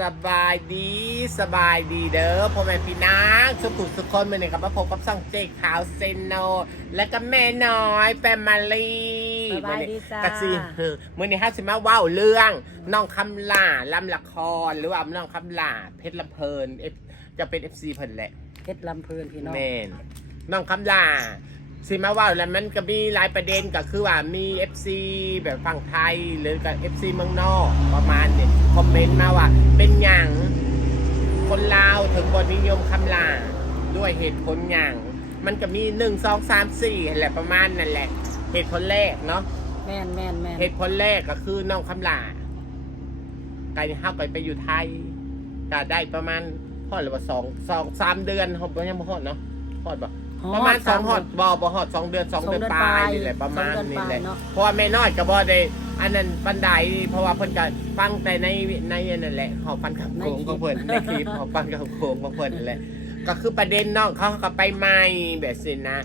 สบายดีสบายดีเด้อพ่อแม่พี่น้องสุขุมสุขคนมาเนี่ยกับมาพบกับซ่องเจ๊ขาวเซนโน และก็แม่น้อยแฟมิลี่สบายดีจ้า กะซีมื่อนี้ห้าสิมาเว้าเรื่องน้องคำล่าลำละครหรือว่าน้องคำล่าเพชรลำเพลิน F จะเป็น FC เพิ่นแหละ เพชรลำเพลินพี่น้อง แมนน้องคำลา สิมาว่าแล้วมันก็มีหลายประเด็นก็คือว่ามี FC แบบฝั่งไทยหรือกับ FC เมืองนอกประมาณเนี่ยคอมเมนต์มาว่าเป็นอย่างคนลาวถึงบนิยมคำลาด้วยเหตุผลอย่าง มันก็มีหนึ่งสองสามสี่แหละประมาณนั่นแหละ เหตุผลแรกเนาะแม่นแม่นแม่นเหตุผลแรกก็คือน้องคำลาไกลเข้าไปไปอยู่ไทยก็ได้ประมาณพอดหรือว่าสองสองสามเดือนหอบยังบ่ฮอดเนาะฮอดบ่ ประมาณสองหอดบอบอหอดสองเดือนสองเดือนปลายนี่แหละประมาณนี่แหละเพราะว่าแม่น้อยกับบอได้อันนั้นบันไดเพราะว่าเพิ่นก็ฟังแต่ในในนั่นแหละหอฟันขับโค้งของเพิ่นในคลิปหอฟันขับโค้งของเพิ่นนั่นแหละก็คือประเด็นน้องเขาก็ไปใหม่แบบสินะ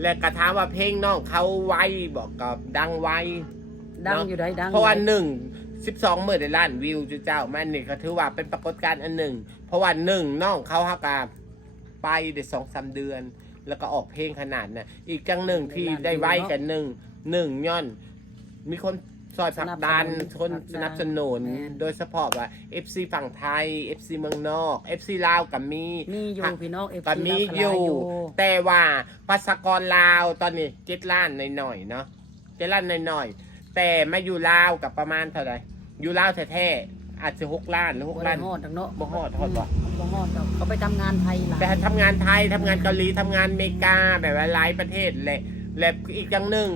และกระถามว่าเพลงน้องเขาไวบอกกับดังไวดังอยู่ได้ดังเพราะว่าอยู่หนึ่งสิบสองหมื่นล้านวิวจุเจ้ามันนี่ก็ถือว่าเป็นปรากฏการณ์อันหนึ่ง เพราะว่าหนึ่งน้องเขาฮักกาไปได้สองสามเดือน แล้วก็ออกเพลงขนาดน่ะอีกจังหนึ่งที่ได้ไว้กันหนึ่งหนึ่งย่อน มีคนซอยผลักดันคนสนับสนุนโดยเฉพาะว่า FC ฝั่งไทย FC เมืองนอก FC ลาวกับมี มีอยู่พี่น้องเอฟก็ซีมีอยู่ แต่ว่าภาษากรลาวตอนนี้เจ็ดล้านหน่อยๆเนาะเจ็ดล้านหน่อยๆแต่มาอยู่ลาวกับประมาณเท่าไหร่อยู่ลาวแท้ๆอาจจะหกล้านหรือหบ่กได้ล้านฮอดดังเนาะบ่ฮอดฮอดบ่ บ่ฮอดดอกเขาไปทำงานไทยหลายแต่ทำงานไทยทำงานเกาหลีทำงานอเมริกาแบบว่าหลายประเทศแหละและอีกอย่างหนึ่ง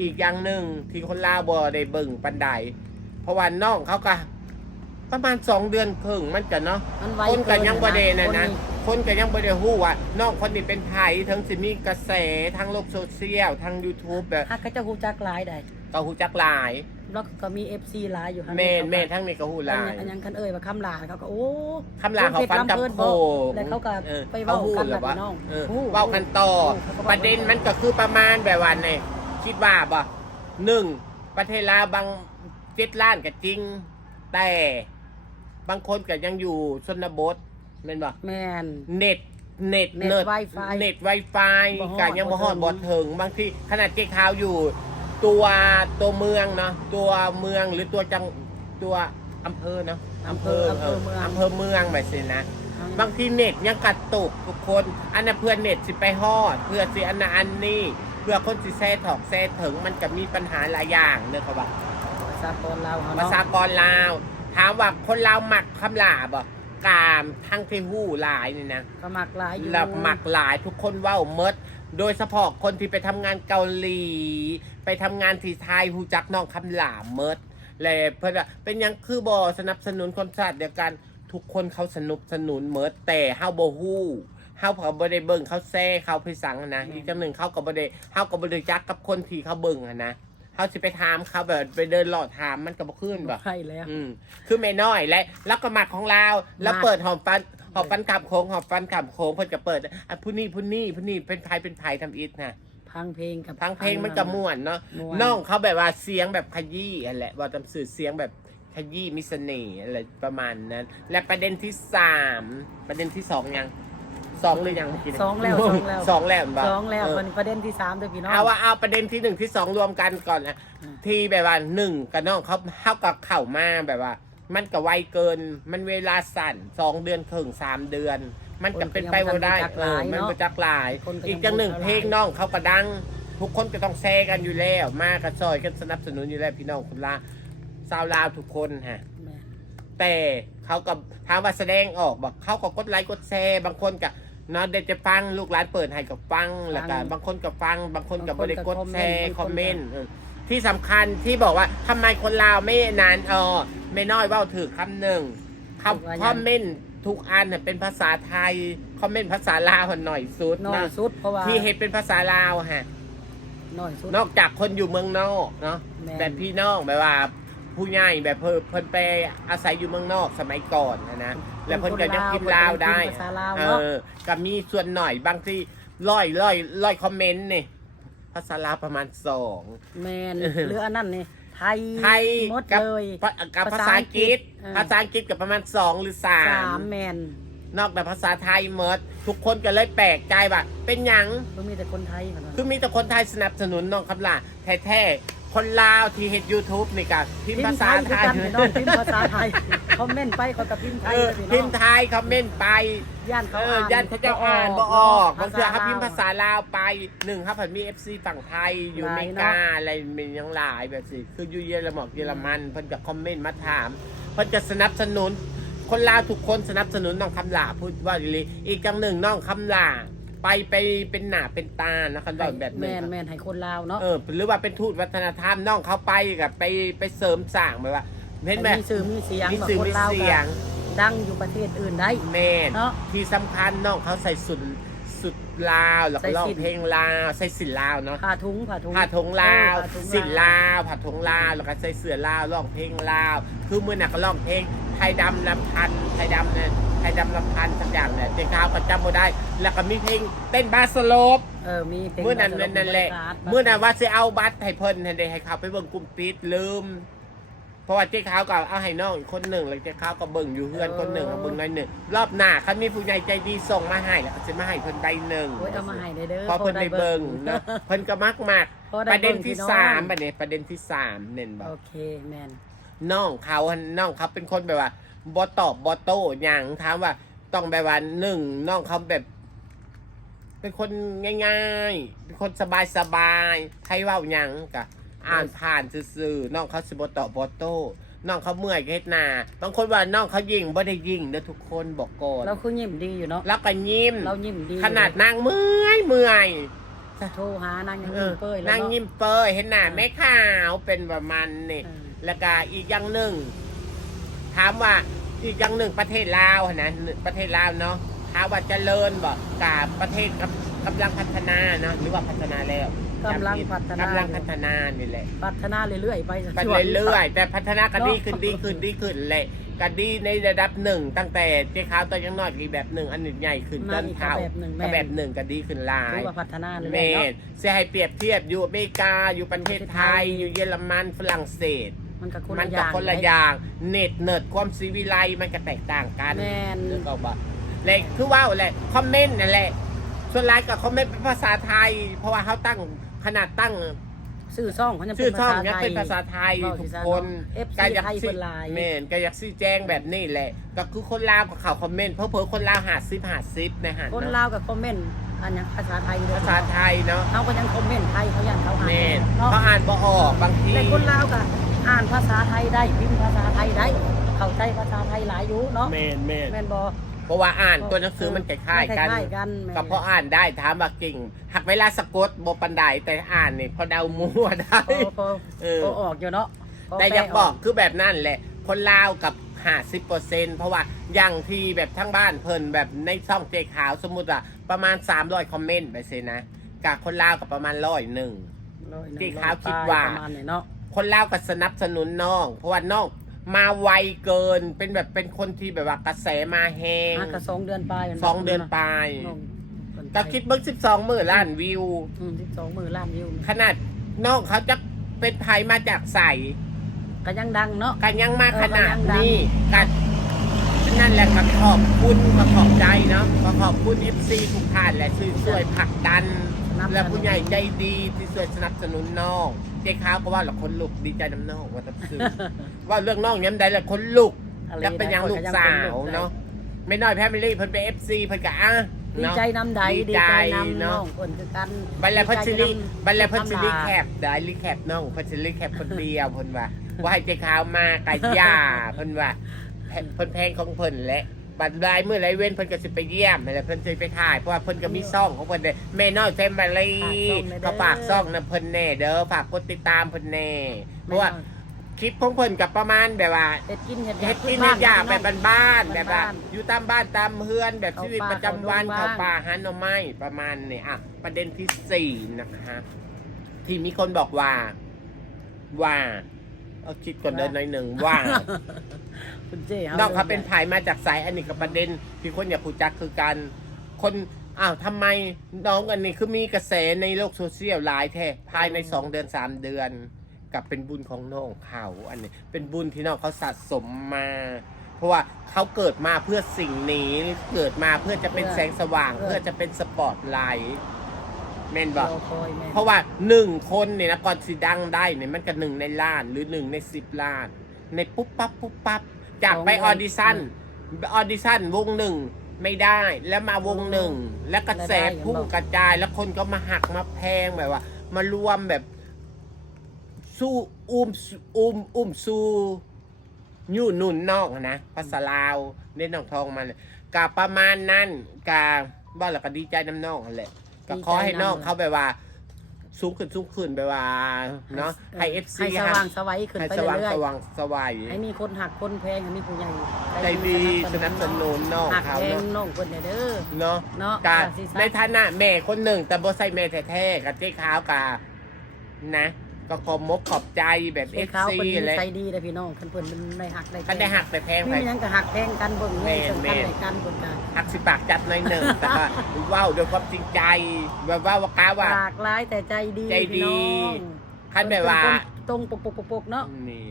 อีกอย่างหนึ่งที่คนลาวบ่ได้เบิ่งปันใดเพราะว่าน้องเขาก็ประมาณสองเดือนครึ่งมันจะเนาะ มันไวคนกันยังบ่ได้นะคนะ คนก็ยังบ่ได้ฮู้ว่าน้องคนนี้เป็นไผทั้งสิมีกระแสทางโลกโซเชียลทาง YouTube แบบ ฮักเขาเจ้าฮู้จักหลายได้ ก็ฮู้จักหลายแล้วก็มี FC หลายอยู่หั่นแม่นแม่นทั้งนี้ก็ฮู้หลายอันยังคันเอ่ยว่าคำลาเขาก็โอ้คำลาเขาฟันกับโคแล้วเขาก็ออไปเว้าฮู้กันหรือแบบว่าน้องเออฮู้เว้ากันต่อเขาก็ประเด็นมันก็คือประมาณแบบว่าไงคิดว่าบ่หนึ่งประเทศลาวบางเจ็ดล้านก็จริง แต่บางคนก็ยังอยู่ชนบทแม่นบ่แม่นเน็ตเน็ตเน็ต Wi-Fi เน็ตไวไฟบ่ฮอดการยังบ่ฮอดบ่บ่ถึงถึงบางที่ขนาดเจ๊ขาวอยู่ ตัวตัวเมืองเนาะตัวเมืองหรือตัวจังตัวอำเภอเนาะอำเภออำเภอเมือง อำเภอเมืองแบบสินะ บางทีเน็ตยังกระตุกทุกคน อันนั้นเพื่อเน็ตสิไปฮอด เพื่อสิอันนั้นอันนี้ เพื่อคนสิแซ่ถอกแซ่ถึงมันก็มีปัญหาหลายอย่างเนอะครับว่า ภาษากรลาวเฮาภาเนาะษากรลาว ถามว่าคนลาวหมักคำลาบ่กามทั้งที่หู้หลายนี่นะก็มักหลายอยู่ หลับหมักหลายทุกคนเว้าเมด โดยเฉพาะคนที่ไปทำงานเกาหลี ไปทำงานที่ไทยหูจักน้องคำหลามเมดเลยเพื่อนว่าเป็นหยังคือบอสนับสนุนคนชาติเดียวกันทุกคนเขาสนุบสนุนเมดแต่เฮาบ่ฮู้เฮาเขาบ่ได้เบิ่งเขาแซ่เขาไปสั่งอะนะอีกจังหนึ่งเขาก็บ่ได้เฮาก็บ่ได้จักกับคนที่เขาเบิ่งอะนะเฮาสิไปถามเขาแบบไปเดินหลอดถามมันก็บ่ขึ้นบ่ ใช่แล้ว อืมคือไม่น้อยและแล้วก็หมักของเราแล้วหมักเปิดหอมฟันหอมฟันขับโค้งหอมฟันขับโค้งเพิ่นก็เปิดอะผู้นี้ผู้นี้ผู้นี้เป็นไทยเป็นไทยทำอิฐนะ พังเพลงกับทั้งเพลงมันก็ม่วนเนาะม่วน น้องเขาแบบว่าเสียงแบบขยี้อะไรว่าจำสื่อเสียงแบบขยี้มิสเสน่ห์อะไรประมาณนั้น และประเด็นที่สามประเด็นที่สองยังสองหรือยังเมื่อกี้เนี่ยสองแล้วสองแล้วสองแล้วเปล่าสองแล้วเออมันประเด็นที่สามเด้อพี่น้อง เอาว่าเอาประเด็นที่หนึ่งที่สองรวมกันก่อนนะอืม ที่แบบว่าหนึ่งกับน้องเขาเข้ากับเข่ามาแบบว่า มันก็ไวเกิน มันเวลาสั่นสองเดือนครึ่งสามเดือน มันก็เป็นไปบ่ได้เออมันประจักหลาย อีกอย่างหนึ่งเพลงน้องเขาก็ดัง ทุกคนก็ต้องแชร์กันอยู่แล้ว มากกระซอยกันสนับสนุนอยู่แล้วพี่น้องคุณลาสาวลาวทุกคนฮะแม่แต่เขากับถามว่าแสดงออกบอกเขาก็กดไลค์กดแชร์บางคนก็เนาะเดี๋ยวจะฟังลูกหลานเปิดให้กับฟังแล้วก็บางคนก็ฟัง บางคนก็บริกดแชร์คอมเมนต์เออที่สำคัญที่บอกว่าทำไมคนลาวไม่นานเออไม่น้อยเว่าถือคำหนึ่งคำคอมเมนต์ ทุกอันน่ะเป็นภาษาไทยคอมเมนต์ภาษาลาวหน่อยสุดน้อยนะสุดเพราะว่าที่เห็นเป็นภาษาลาวฮะ น้อยสุด นอกจากคนอยู่เมืองนอกเนาะแม่นแต่พี่น้องแบบว่าผู้ใหญ่แบบเพิ่นเพิ่นไปอาศัยอยู่เมืองนอกสมัยก่อนนะนะแล้วเพิ่นก็ยังพิมพ์ลาวได้ภาษาลาวเอเนาะอก็มีส่วนหน่อยบางที่ร้อยร้อยร้อยคอมเมนต์นี่ภาษาลาวประมาณสอง แมนหรืออันนั้นนี่ ไทยไทยหมดกับเลยภากับภาภาษาษาอัอังงกกฤฤษษเออภาษาอังกฤษกับประมาณสองหรือสาสามมแมนนอกจากภาษาไทยหมดทุกคนก็เลยแปลกใจว่าเป็นหยังก็มีแต่คนไทยเหมือนกันคือมีแต่คนไทยสนับสนุนน้องคำลาแท้ๆ คนลาวที่เห็น YouTube นี่ก็พิมพ์ภาษาไทยพิมพ์ไทยคือกันพี่น้องพิมพ์ภาษาไทยคอมเมนต์ไปเขากับพิมพ์ไทเอยอเลยพิพี่มน้องพ์ไทยคอมเมนต์ไปย่านเอเขาออ่านยันเขาจะอ่านบ่ออกบางทีเขาลวพิมพ์ภาษาลาวไปหนึ่งครับผมมี FC ฝั่งไทยอยู่อเมริกาอะไรมียังหลายแบบสิคืออยู่เยอรมันเยอรมันเพิ่นจะคอมเมนต์มาถามเพิ่นจะสนับสนุน คนลาวทุกคนสนับสนุนน้องคำลาพูดว่าอีหลีอีกจังหนึ่งน้องคำลา ไปไปเป็นหน้าเป็นตานะคันว่าแบบหแมนึงนแมนให้คนลาวเนาะ เออหรือว่าเป็นทูตวัฒนธรรมน้องเขาไปกับไปไปเสริมสร้างแบบว่าเห็นไหมมีสื่อมีเสียงมีแบบสื่อคนมีลาวเสียงก็ดังอยู่ประเทศอื่นได้ แม่นเนาะที่สำคัญน้องเขาใส่สุดสุดลาวแล้วก็ใส่ร้องสิน เพลงลาวใส่สินลาวเนาะผ้าถุงผ้าถุงผ้าทงลาว เออผ้าถุงสินลาวผ้าทงลาวแล้วก็ใส่เสื้อลาวร้องเพลงลาว คือมื่อน่ะก็ร้องเพลงไทยดำลำพันธ์ไทยดำเนี่ย ไทยดำลำพันธ์สักอย่างเนี่ยเจ้าข้าวก็จำบ่ได้ แล้วก็มีเพลงเต้นบาสโลป เออ มีพลงเมื่อนั้นนั่นนั่นแหละบรรยากาศเมื่อนั้นว่าสิเอาบัตรให้เพิ่นให้ได้ให้เขาไปเบิ่งกลุ่มปิดลืม เพราะว่าเจ๊ขาวก็เอาให้น้องอีกคนหนึ่งแล้วเจ๊ขาวก็เบิ่งอยู่เฮือนคนหนึ่งเอาเบิ่งน้อยหนึ่งรอบหน้าคันมีผู้ใหญ่ใจดีส่งมาให้แล้วจะมาให้เพิ่นใบหนึ่งโอ้ยเอามาให้ได้เด้อเพราะเพิ่นได้เบิ่งเนาะเพิ่นก็มักมากพอได้ประเด็นที่เบิ่งพี่น้องสามประเด็นประเด็นที่สามเน้นบอกโอเคแมน น้องเขาหั่นน้องเขาเป็นคนแบบว่าบ่ตอบบ่โต้หยังถามว่า ต้องแบบว่าหนึ่งน้องเขาแบบ เป็นคนง่ายๆ เป็นคนสบายๆใครเว่าหยังกะอ่านผ่านซื่อๆน้องเขาสิบ่ตอบบ่โต้น้องเขาเมื่อยก็เฮ็ดหน้าบางคนว่าน้องเขายิงบ่ได้ยิงเด้อทุกคนบอกก่อนเราคือยิ้มดีอยู่เนาะแล้วก็ยิ้มเรายิ้มดีขนาดนางเมื่อยเมื่อยโทรหานางยังเอยิ้อมเป้ยแล้วนางเนาะยิ้มเปยเห็นหน้าแม่ขาวเป็นประมาณนี่เออ แล้วก็อีกอย่างหนึ่งถามว่าอีกอย่างหนึ่งประเทศลาวหั่นนะประเทศลาวเนาะถามว่าเจริญบ่กับประเทศกำกำลังพัฒนาเนาะหรือว่าพัฒนาแล้วกำลังพัฒนากำลังพัฒนานี่แหละพัฒนาเรื่อยๆไปไปเรื่อยๆแต่พัฒนาก็ดีขึ้นดีขึ้นดีขึ้นแหละก็ดีในระดับหนึ่งตั้งแต่เจ๊ขาวตัวยังน้อยอีกแบบหนึ่งอันหนึ่งใหญ่ขึ้นมาจนอีกเท่าแบบหนึ่งก็แม่แบบหนึ่งก็ดีขึ้นหลาถืยอว่าพัฒนาเรื่อยเมๆเนาะนเสียให้เปรียบเทียบอยู่อเมริกาอยู่ประเทศไทย อยู่เยอรมันฝรั่งเศส มันก็คนมัละนอกับย่างคนละอย่างเน็ตเนิร์ดความซีวิไลมันก็แตกต่างกัน แม่นเรื่องก็บอกเลยคือว่าแหละคอมเมนต์นั่นแหละส่วนไลน์กับคอมเมนต์เป็นภาษาไทย เพราะว่าเขาตั้งขนาดตั้งชื่อซ่องเขาจะชื่เป็อนช่ภาองษาเนี้ยไทยเป็นภาษาไทยเว้าทุสิกซะคนเนาะ FC ก็อยากไทยซีเพิ่นหลายเมนก็อยากซีแจ้งแบบนี้แหละ ก็คือคนลาวกับเขาคอมเมนต์เพราะเพิ่คนลาวหาซิบหาซิบในหันคนเนาะลาวกับคอมเมนต์อันยังภาษาไทยอยู่ด้วยภาษาไทยเนาะเขาก็ยังคอมเมนต์ไทยเขายันเขาอ่านเมนเนาะเขาอ่านบ่ออกบางทีแต่คนลาวก็ อ่านภาษาไทยได้พิมพ์ภาษาไทยได้ เข้าใจภาษาไทยหลายอยู่เนาะเมนเมนแม่นบ่เพราะว่าอ่านตัวหนังสือมันคล้ายๆกันคล้ายๆกันแม่ ก็เพราะอ่านได้ถามว่าเก่งหักเวลาสะกดบปันไดแต่อ่านนี่พอเดามั่วได้ พอพอเออ พอออกอยู่เนาะพแต่อยากแปลบอกคือแบบนั่นแหละ คนลาวกับหาสิบเปอร์เซ็นเพราะว่าอย่างที่แบบทั้งบ้านเพิ่นแบบในช่องเจขาวสมมุติว่าประมาณ 300 คอมเมนต์ไปเซนะกับคนลาวกับประมาณร้อยหนึ่ง ร้อยหนึ่งที่เขาร้อยคิดว่าประมาณนี้เนาะ คนลาวก็สนับสนุนน้อง เพราะว่าน้องมาไวเกินเป็นแบบเป็นคนที่แบบว่ากระแสมาแหงอะก็สองเดือนปลายแม่นบ่สองเดือนปลายน้องเพิ่นไปก็คิดเบิ้งสิบสองหมื่นล้านวิวอืม12มื้อล้านวิว ขนาดน้องเขาจะเป็นไทยมาจากใสก็ยังดังเนาะกันยังมาเออขนาดก็ยังดังนี้กันนั่นแหละก็ขอบคุณก็ขอบใจเนาะก็ขอบคุณเอฟซีทุกท่านและช่วยช่วยผลักดัน และผู้ใหญ่ใจดีที่ช่วยสนับสนุนน้องเจ๊ขาวก็ว่าละคนลุกดีใจน้ำน้องว่าตับซื้อว่าเรื่องน้องย้ำใดละคนลุกอะไรแล้วเป็นอยังลูกสาวเนาะไม่น้อยแพมิลี่เพิ่นเป็นเอฟซีเพิ่นก็อะดีเนาะใจน้ำใดดีดีใจใจน้ำน้เนาะองคนคือกันบัลลังก์พัชรีดีใจำบัลลังก์พัชรีน้ำลาแคบได้รีแคปน้องพัชรีแคปคนเดียวเพิ่นว่าว่าให้เจ๊ขาวมากะย่าเพิ่นว่าแพเพิ่นแพงของเพิ่นแหละ บัดรายมื้อไรเว้นเพิ่นก็สิไปเยี่ยมนั่นแหละเพิ่นสิไปถ่ายเพราะว่าเพิ่นก็มีซ่องของเพิ่นเด้แม่น้อยแฟมิลี่ก็ฝากซ่องนำเพิ่นแน่เด้อฝากกดติดตามเพิ่นแน่เพราะว่าคลิปของเพิ่นกับประมาณแบบว่าเฮ็ดกินเฮ็ดเฮ็ดกินเฮ็ดอยากแบบบ้านๆแบบว่าบ้านอยู่ตามบ้านตามเฮือนแบบชีวิตประจำวันเข้าเขาป่าป่าหาหน่อไม้ประมาณนี้อะประเด็นที่สี่นะคะที่มีคนบอกว่า ว่าเอาคิดก่อนเดินหน่อยหนึ่งว่า คุณเจ้เฮาน้องเขาเป็นภายมาจากสายอันนี้กับประเด็นที่คนอยากผู้จักคือการคนอ้าวทำไมน้องอันนี้คือมีกระแสในโลกโซเชียลหลายแท้ภายในสองเดือนสามเดือน กับเป็นบุญของน้องเขาอันนี้ เป็นบุญที่น้องเขาสะสมมา เพราะว่าเขาเกิดมาเพื่อสิ่งนี้เกิดมาเพื่อจะเป็นแสงสว่าง เพื่อจะเป็นสปอตไลท์แม่นบอก รอคอยแม่เพราะว่าหนึ่งคนเนี่ยนะก่อนสิดังได้เนี่ยมันก็หนึ่งในล้านหรือหนึ่งในสิบล้าน ในปุ๊บปั๊บปุ๊บปั๊บ จากไปออดิชั่นออดิชั่นวงหนึ่งไม่ได้แล้วมาวงหนึ่ง แล้วกระแสพุ่งกระจายแล้วคนก็มาหักมาแพงแบบว่า มารวมแบบ สู้อุ้มอุ้มอุ้มสู้ยู่นุ่นนอกนะภาษาลาวเน้นน้องทองมาเลยกาประมาณนั้นกาบ้านเราก็ดีใจน้ำนองนั่นแหละก็ขอให้น้องเขาแบบว่า สูงขึ้นสูงขึ้นแบบว่าเนาะให้เอฟซีให้สว่างสวัยขึ้นให้ไปสว่างเรื่อสยว่างสวายๆให้มีคนหักคนแพงให้มีผู้ใหญ่ใจดีสนับสนุนน้องหักเขาแพงเนาะน้องคนเด้อ เนาะเนาะกาสิในฐานะแม่คนหนึ่งแต่บ่ใส่แม่แท้ๆกับเจ๊ขาวกานะ ก็ขอบมกขอบใจแบบเอเอ็ฟเขาซีเป็นเลยใจดีนะพี่น้องคันเพิ่นมันได้หักได้ท่านได้หักแต่แพงมีไปหยังก็หักแพงกันเบิ่งแม่แม่นสำแม่คัญนในกันเพิ่นก็หักสิปากจัดหน่อยหนึ่งแต่ว่าว้าวด้วยความจริงใจแบบว่าว่ากาว่าหลากหลายแต่ใจดีใจดี พี่น้องคันแบบว่าเป็นคนตรงปกปกปกปกเนาะนี่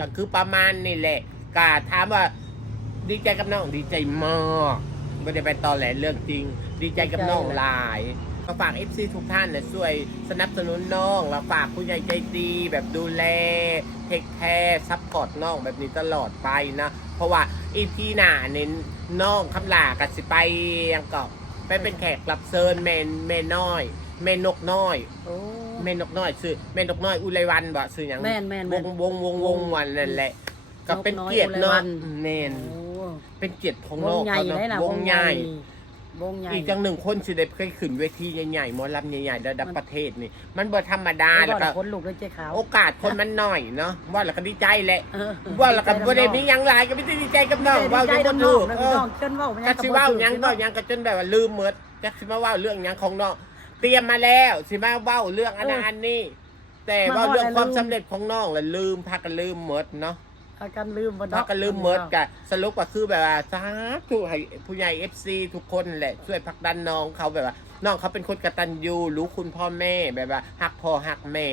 ก็คือประมาณนี่แหละกาถามว่า ดีใจกับน้องดีใจมากไม่ได้ไปตอแหลเรื่องจริง ดีใจกับน้องหลาย ก็ฝาก FC ทุกท่านเนี่ยช่วยสนับสนุนน้องแล้วฝากผู้ใหญ่ใจดีแบบดูแลเทคแคร์ซัพพอร์ตน้องแบบนี้ตลอดไปนะ เพราะว่าอีพีหน้าเน้นน้องคำลากันสิไปยังเกาะไปเป็นแขกรับเชิญเมนเมนน้อยเมนนกน้อยโอ้ แม่นกน้อยซื้อแม่นกน้อยอุไรวันบ่ซื้อหยังแม่นแม่นวแม่น งวงวงวงวันนั่นแหละ ก็เป็นนกน้อยเกียรติอุไรวัเนาะนแม่นโอ้เป็นเกียรติของวโลงกใหญ่เขาเนาะได้นะวงใหญ่ วงใหญ่อีกจังหนึ่งคนสิได้เคยขึ้นเวทีใหญ่ๆหมอลำใหญ่ๆระดับประเทศนี่ มันบ่ธรรมดาแล้แล้ววก็ก็คนลูกด้วยเจ๊ขาวโอกาสคนมันน้อยเนาะว่าแล้วก็ดีใจแหละเออว่าแล้วก็บ่ได้มีหยังหลายก็ไม่ได้ดีใจกับน้องว่าใจอยู่บ่น้ถูองกนะเอพี่อน้องเชิญเว้ามันจักสิเว้าหยังก็หยังก็จนแบบว่าลืมหมดจักสิมาเว้าเรื่องหยังของน้องเตรียมมาแล้วสิมาเว้าเรื่องอันนั้นอันนี้ แต่เว่าเรื่องความสำเร็จของน้องแล้วลืมพากันลืมหมดเนาะ อาการลืมบ่พาเนาะกันลืมหมดกะสรุปก็คือแบบว่าสาธุให้ผู้ใหญ่ FC ทุกคนแหละช่วยผลักดันน้องเขาแบบว่า น้องเขาเป็นคนกตัญญูรู้คุณพ่อแม่แบบว่าหักพ่อหักแม่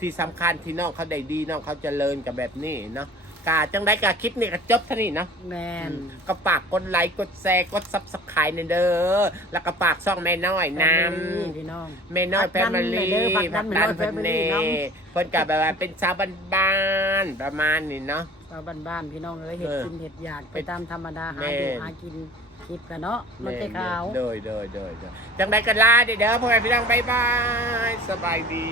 ที่สำคัญที่น้องเขาได้ดีน้องเขาเจริญกับแบบนี้เนาะ กาจังได้กาคลิปนี้ก็จบเท่านี้เนาะแม่นก็ฝากกดไลค์กดแชร์กดซับสไครต์ในเด้อแล้วก็ฝากช่องแม่น้อยนพี่น้องำแม่น้อยผแฟลักดันมิหน่อยลี่เด้อผลักดัพันกแม่ดัน้นอยเพิ่น Family เน่เนาะเพิ่นกับแบบว่าเป็นชาวบ้านๆประมาณนี้เนาะชาวบ้านๆพี่น้องเอ้ยเห็ดเออกินเห็ดอยากไปเป็นตามธรรมดาหาแม่อยู่หากินคลิปกันเนาะมันเจ๊ขาวโดยโดยโดยโดยจังได้กันลาเด้อเด้อพ่อแม่พี่น้องบ๊ายบายสบายดี